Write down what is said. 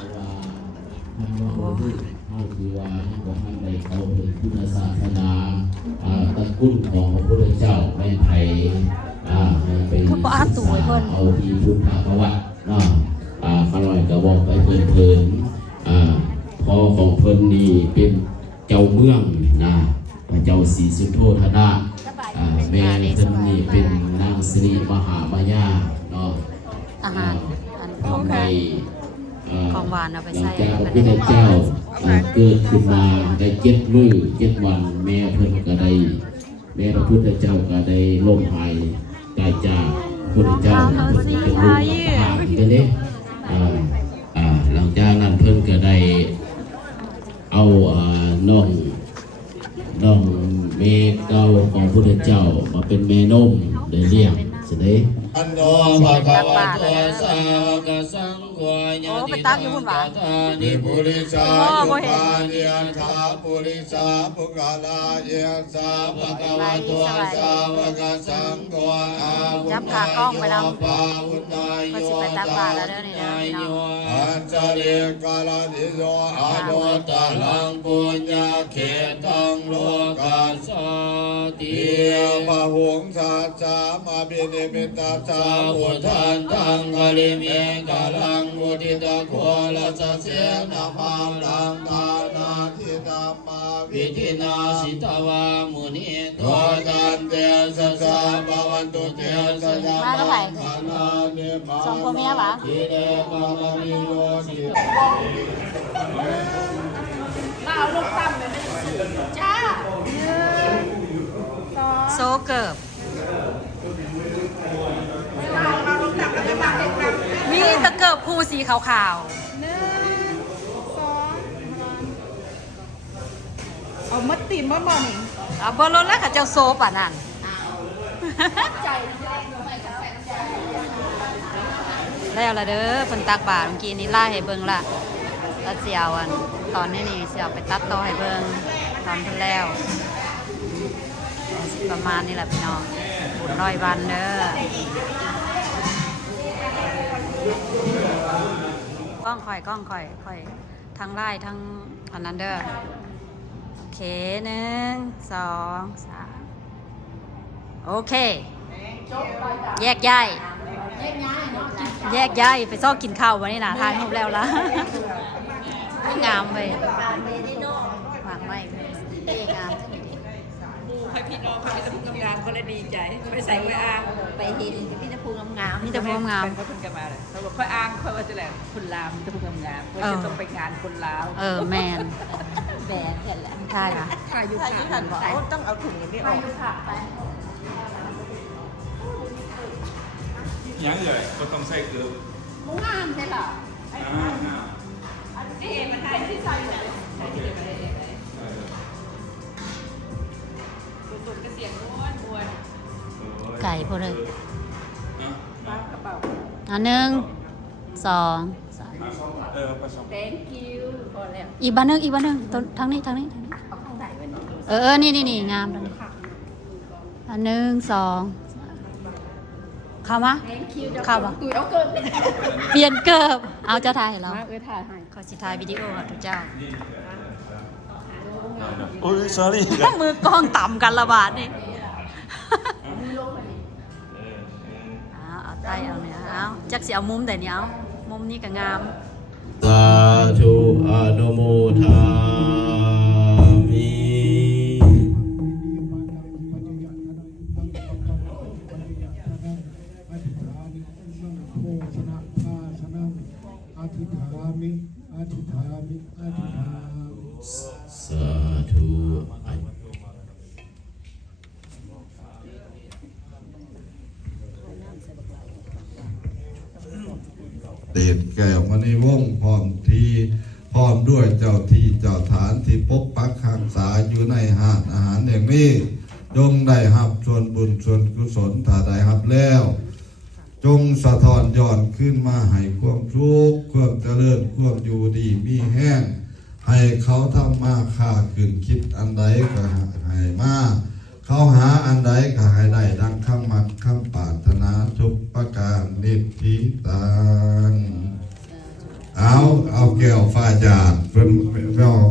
เข้าคือว่าของท่านใดเขาเป็นพุทธศาสนาตระกูลของพระพุทธเจ้าไม่ไผ่เป็นเอาที่พุทธประวัติขลอยกระบอกไปเพลินพอของเพลินนี่เป็นเจ้าเมืองนะเจ้าศรีสุโธธนะแม่เพลินนี่เป็นนางสิริมหามายาเนาะอาหารของหวานเอาไปใส่พระพุทธเจ้าเกิดขึ้นมาได้7 มื้อ 7 วันแม่เพิ่นก็ได้แม่พระพุทธเจ้าก็ได้ล่มหายตายจากพระพุทธเจ้าเพิ่นก็เป็นลูกพระพามกันเด้หลังจากนั้นเพิ่นก็ได้เอาน้องเมฆเก่าของพระพุทธเจ้ามาเป็นแม่นมได้เลี้ยงเสด็จอันโนภะคะวะโตสาวกสังฆญาติตังตถานิปุริสายุปานิยันธาปุริสาปุกาลาเยสาภะคะวะโตสาวกสังฆอาวุธนายโยปาวุธนายโยตาวุธนายโยอัญชลิกาลนิโยอนุตตลังปุญญาเขตังโลกัสสติพะหุงสัจจามาบินิมิตาสาวุทันตังกะลิเมกะลังวุติตะโคละสะเสนามาลังทานาทินามาวิธินาสิตวามุนิโตตันเตสะสะภวันตุเตสะยะมังคานาเนมาสองพ่อแม่ปะอิเดปะมะมิโยสิมาเอาลูกตั้มเลยจ้าโซเกิบมีตะเกิบคู่สีขาวๆ1 2เอามัดตีนมัดบอลนี่เอาบอลลแล้วกับเจ้าโซป่ะนั่นแล้วละเด้อเพิ่นตักบาตรเมื่อกี้นี้ไล่ให้เบิ่งละแล้วเสียวตอนนี้เสียวไปตัดต่อให้เบิ่งตอนเพิ่นแล้วประมาณนี้แหละพี่น้องบุญ100 วันเด้อกล้องค่อยทั้งไล่ทั้งอันนั้นเด้อโอเค1 2 3โอเคแยกย้ายไปซอกกินข้าววันนี้นะทานครบแล้วละงามไปวางไว้งามให้พี่น้องไปตะพูงามก็เลยดีใจไปใส่ไว้อ้างไปเห็นพี่ตะพูงามนี่ตะพูงามเขาเพิ่งกันมาเลยเขาบอกค่อยอ้างค่อยว่าจะแหละคนลาวตะพูงามว่าจะต้องไปงานคนลาวแมนแบนแค่แหละใช่ค่ะถ่ายอยู่ขันบอกต้องเอาถุงนี้ออกไปยังเลยก็ต้องใส่เกลือมุ้งงามใช่หรอนี่เองมันไทยที่ใส่เลยตุ่นกระเสียงม้วนไก่พอเลยบ้ากระเป๋า1 2 3thank you พอแล้วอีกบ้านหนึ่งทางนี้นี่งามเลย1 2เข้ามาเข้าปะเปลี่ยนเกิบเอาเจ้าถ่ายแล้วถ่ายให้ขอสิถ่ายวิดีโอค่ะทุกเจ้าโอ้ย sorry มือกล้องต่ำกันระบาดนี่เอาใต้เอาเนี่ยเอาจักสิเอามุมแต่เนี้ยมุมนี้ก็งามสาธุอนุโมทามิสาธุเดชแก่มณีวงศ์พร้อมด้วยเจ้าที่เจ้าฐานที่ปกปักรักษาอยู่ในหาดอาหารอย่างนี้จงได้รับส่วนบุญส่วนกุศลถ้าได้รับแล้วจงสะท้อนย้อนขึ้นมาให้ความสุขความเจริญความอยู่ดีมีแห้งให้เขาทำมาค้าขึ้นคิดอันใดก็ให้มาเขาหาอันใดก็ให้ได้ดังคำมักคำปรารถนาทุกประการนิพพิตัง เอาแก้วฟ้าจานเพิ่นพี่น้อง